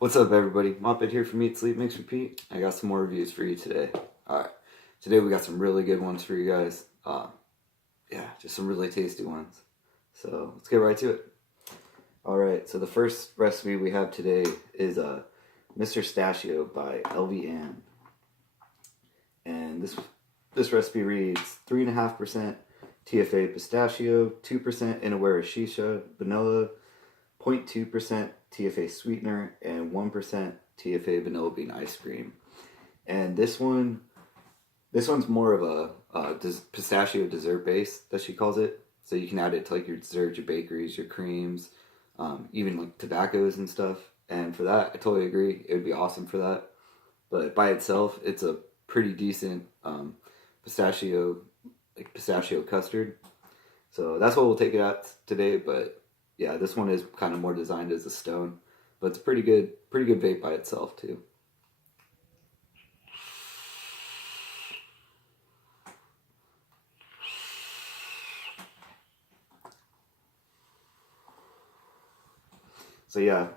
What's up, everybody? MopHead here from Eat, Sleep, Mix, Repeat. I got some more reviews for you today. Alright, today we got some really good ones for you guys. Yeah, just some really tasty ones. So, let's get right to it. Alright, so the first recipe we have today is Mr. Stachio by LVN. And this recipe reads 3.5% TFA pistachio, 2% Inawera shisha, vanilla, 0.2% TFA sweetener, and 1% TFA vanilla bean ice cream. And this one's more of a pistachio dessert base that she calls it. So you can add it to like your desserts, your bakeries, your creams, even like tobaccos and stuff. And for that, I totally agree. It would be awesome for that. But by itself, it's a pretty decent pistachio custard. So that's what we'll take it at today. But yeah, this one is kind of more designed as a stone, but it's pretty good vape by itself too. So yeah,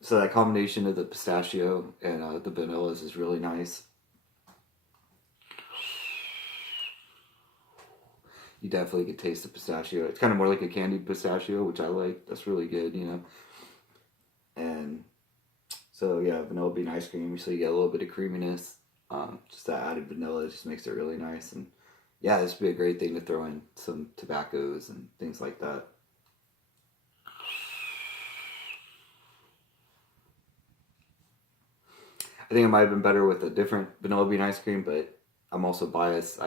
so that combination of the pistachio and the vanillas is really nice. You definitely could taste the pistachio. It's kind of more like a candied pistachio, which I like. That's really good, you know. And so yeah, vanilla bean ice cream, so you get a little bit of creaminess. Just that added vanilla just makes it really nice. And yeah, this would be a great thing to throw in some tobaccos and things like that. I think it might have been better with a different vanilla bean ice cream, but I'm also biased.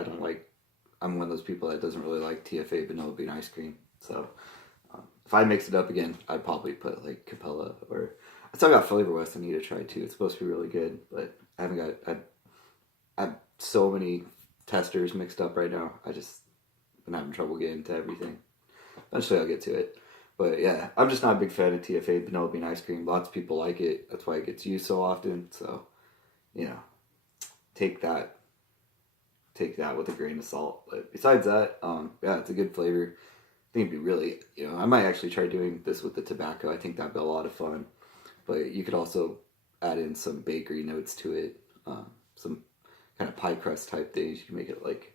I'm one of those people that doesn't really like TFA vanilla bean ice cream. So if I mix it up again, I'd probably put like Capella, or I still got Flavor West I need to try too. It's supposed to be really good, but I haven't got. I have so many testers mixed up right now. I just been having trouble getting to everything. Eventually, I'll get to it. But yeah, I'm just not a big fan of TFA vanilla bean ice cream. Lots of people like it. That's why it gets used so often. So, you know, take that with a grain of salt. But besides that, yeah, it's a good flavor. I think it'd be really, I might actually try doing this with the tobacco. I think that'd be a lot of fun. But you could also add in some bakery notes to it, some kind of pie crust type things. You can make it like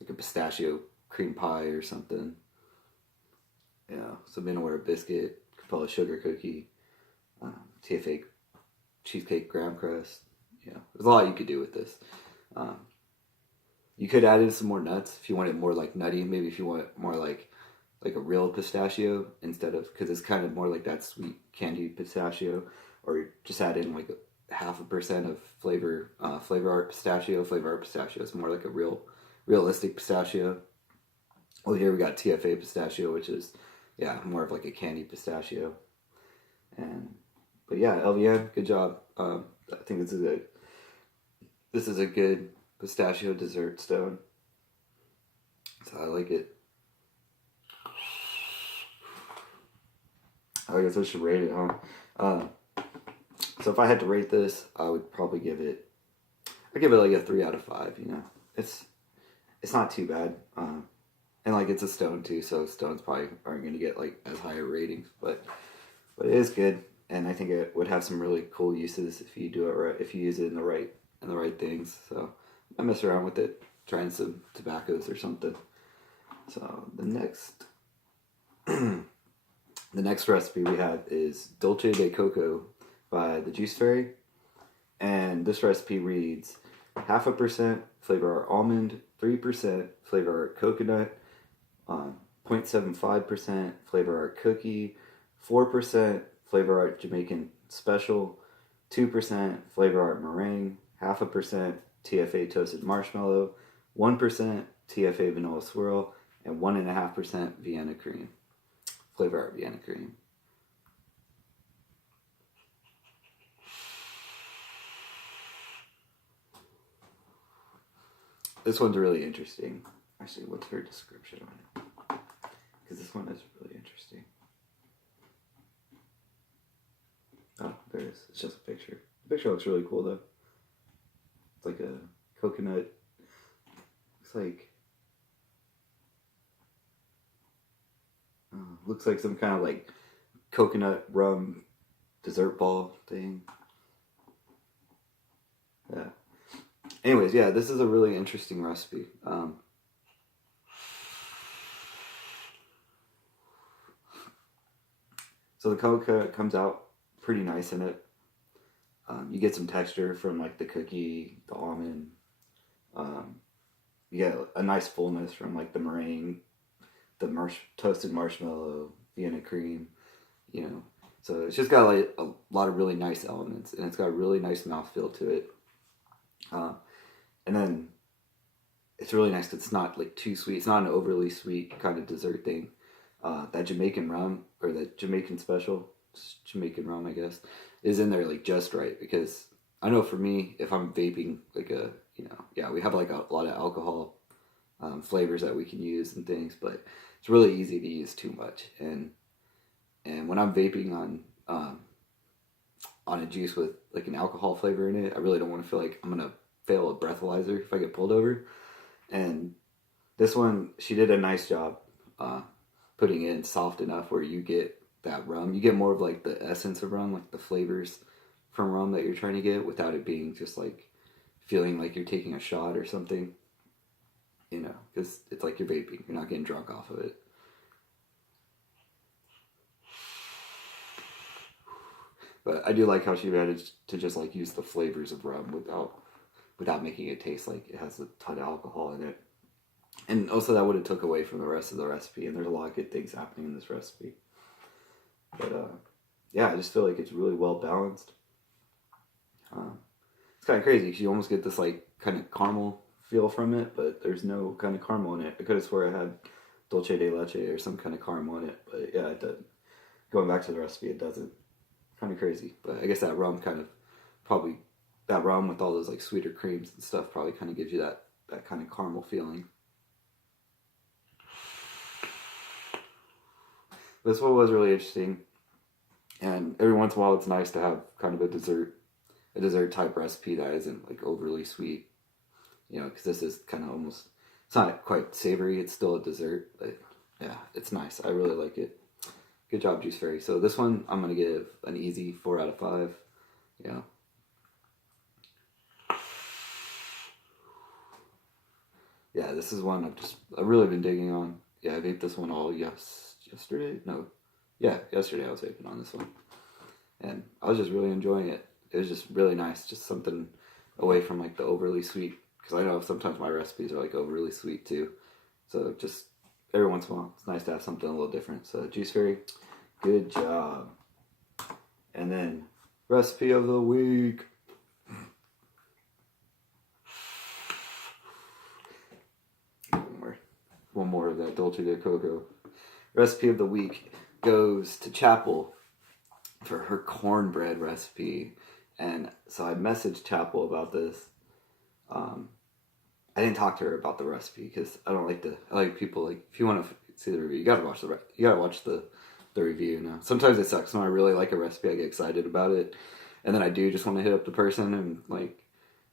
a pistachio cream pie or something. Some Inawera biscuit, Capella sugar cookie, TFA cheesecake graham crust. There's a lot you could do with this. You could add in some more nuts if you want it more like nutty. Maybe if you want it more like a real pistachio instead of, because it's kind of more like that sweet candied pistachio, or just add in like 0.5% of flavor art pistachio. Flavor art pistachio is more like a realistic pistachio. Well, here we got TFA pistachio, which is more of like a candy pistachio. But yeah, LVN, good job. I think this is a good pistachio dessert stone. So I like it. I guess I should rate it, huh? So if I had to rate this, I would probably give it like a 3 out of 5. It's not too bad. And like it's a stone too, so stones probably aren't going to get like as high a rating, but it is good, and I think it would have some really cool uses if you do it right, if you use it in the right things. So I mess around with it, trying some tobaccos or something. So the next recipe we have is Dulce De Coco by the Juice Fairy, and this recipe reads 0.5% flavor art almond, 3% flavor art coconut, 0.75% flavor art cookie, 4% flavor art Jamaican special, 2% flavor art meringue, 0.5% TFA toasted marshmallow, 1% TFA vanilla swirl, and 1.5% Vienna cream. Flavor art Vienna cream. This one's really interesting. Actually, what's her description on it? Because this one is really interesting. Oh, there it is. It's just a picture. The picture looks really cool, though. It's like a coconut. Looks like some kind of like coconut rum dessert ball thing. Yeah. Anyways, yeah, this is a really interesting recipe. So the cocoa comes out pretty nice in it. You get some texture from like the cookie, the almond. Um, you get a nice fullness from like the meringue, the toasted marshmallow, Vienna cream. You know, so it's just got like a lot of really nice elements, and it's got a really nice mouthfeel to it. And then it's really nice because it's not like too sweet. It's not an overly sweet kind of dessert thing. That Jamaican rum or the Jamaican special, Jamaican rum, I guess, is in there like just right because I know for me, if I'm vaping like yeah, we have like a lot of alcohol flavors that we can use and things, but it's really easy to use too much. And when I'm vaping on a juice with like an alcohol flavor in it, I really don't want to feel like I'm gonna fail a breathalyzer if I get pulled over. And this one, she did a nice job putting it in soft enough where you get that rum. You get more of like the essence of rum, like the flavors from rum that you're trying to get without it being just like feeling like you're taking a shot or something. You know, because it's like you're vaping. You're not getting drunk off of it. But I do like how she managed to just like use the flavors of rum without making it taste like it has a ton of alcohol in it. And also that would have took away from the rest of the recipe, and there's a lot of good things happening in this recipe. But yeah, I just feel like it's really well balanced. It's kind of crazy because you almost get this like kind of caramel feel from it, but there's no kind of caramel in it. I could have swore I had dulce de leche or some kind of caramel in it, but yeah, it doesn't. Going back to the recipe, it doesn't. Kind of crazy, but I guess that rum that rum with all those like sweeter creams and stuff probably kind of gives you that kind of caramel feeling. This one was really interesting, and every once in a while it's nice to have kind of a dessert type recipe that isn't like overly sweet, you know, because this is kind of almost, it's not quite savory, it's still a dessert, but yeah, it's nice. I really like it. Good job, Juice Fairy. So this one I'm gonna give an easy 4 out of 5. Yeah. Yeah, this is one I've really been digging on. Yeah, I vaped this one all yesterday. No, yeah, yesterday I was vaping on this one, and I was just really enjoying it. It was just really nice, just something away from like the overly sweet. Because I know sometimes my recipes are like overly sweet too. So just every once in a while, it's nice to have something a little different. So Juice Fairy, good job. And then recipe of the week. One more of that Dulce De Coco. Recipe of the week goes to Chapel for her cornbread recipe. And so I messaged Chapel about this. I didn't talk to her about the recipe because I like people like, if you want to see the review, you gotta watch the review now. Sometimes it sucks when I really like a recipe, I get excited about it, and then I do just want to hit up the person and like,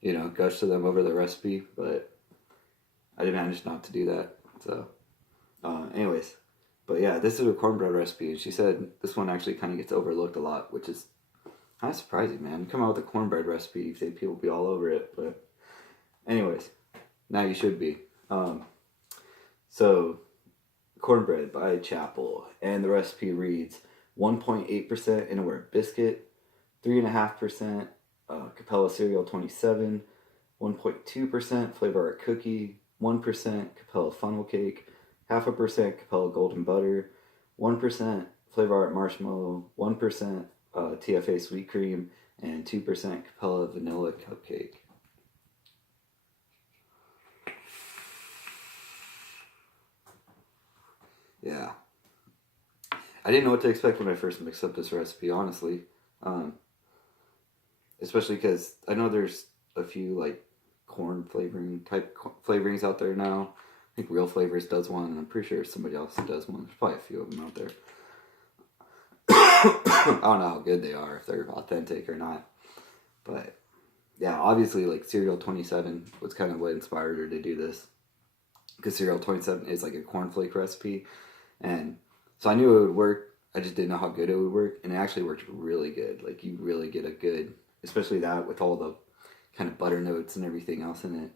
you know, gush to them over the recipe, but I did manage not to do that. So, anyways, but yeah, this is a cornbread recipe, and she said this one actually kind of gets overlooked a lot, which is kind of surprising, man. You come out with a cornbread recipe, you think people will be all over it, but anyways, now you should be. So, Cornbread by Chapel, and the recipe reads 1.8% Innoware biscuit, 3.5% Capella cereal 27, 1.2% Flavor Art cookie, 1% Capella funnel cake, 0.5% Capella golden butter, 1% Flavor Art marshmallow, 1% TFA sweet cream, and 2% Capella vanilla cupcake. Yeah. I didn't know what to expect when I first mixed up this recipe, honestly. Especially because I know there's a few like corn flavorings out there now. I think Real Flavors does one, and I'm pretty sure somebody else does one. There's probably a few of them out there. I don't know how good they are, if they're authentic or not. But yeah, obviously like Cereal 27 was kind of what inspired her to do this. Because Cereal 27 is like a cornflake recipe. And so I knew it would work I just didn't know how good it would work, and it actually worked really good. Like you really get a good, especially that with all the kind of butter notes and everything else in it.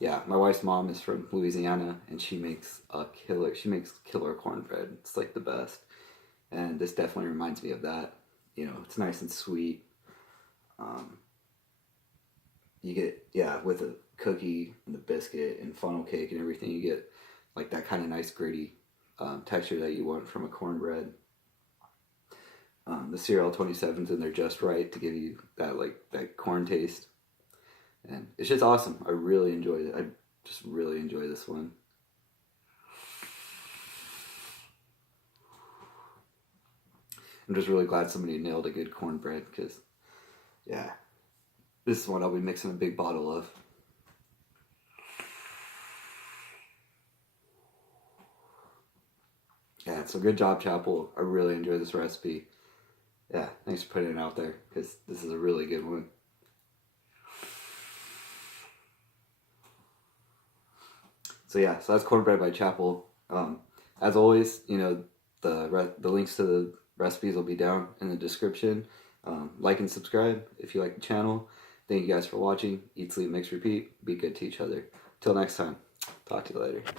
Yeah, my wife's mom is from Louisiana, and she makes a killer. She makes killer cornbread. It's like the best, and this definitely reminds me of that. You know, it's nice and sweet. Um, you get, yeah, with a cookie and the biscuit and funnel cake and everything, you get like that kind of nice gritty texture that you want from a cornbread. The cereal 27s in there just right to give you that like that corn taste, and it's just awesome. I really enjoyed it. I just really enjoy this one. I'm just really glad somebody nailed a good cornbread because, yeah, this is what I'll be mixing a big bottle of. Yeah, so good job, Chapel. I really enjoy this recipe. Yeah, thanks for putting it out there because this is a really good one. So yeah, so that's cornbread by Chapel. As always, you know the links to the recipes will be down in the description. Like and subscribe if you like the channel. Thank you guys for watching. Eat, sleep, mix, repeat. Be good to each other. Till next time. Talk to you later.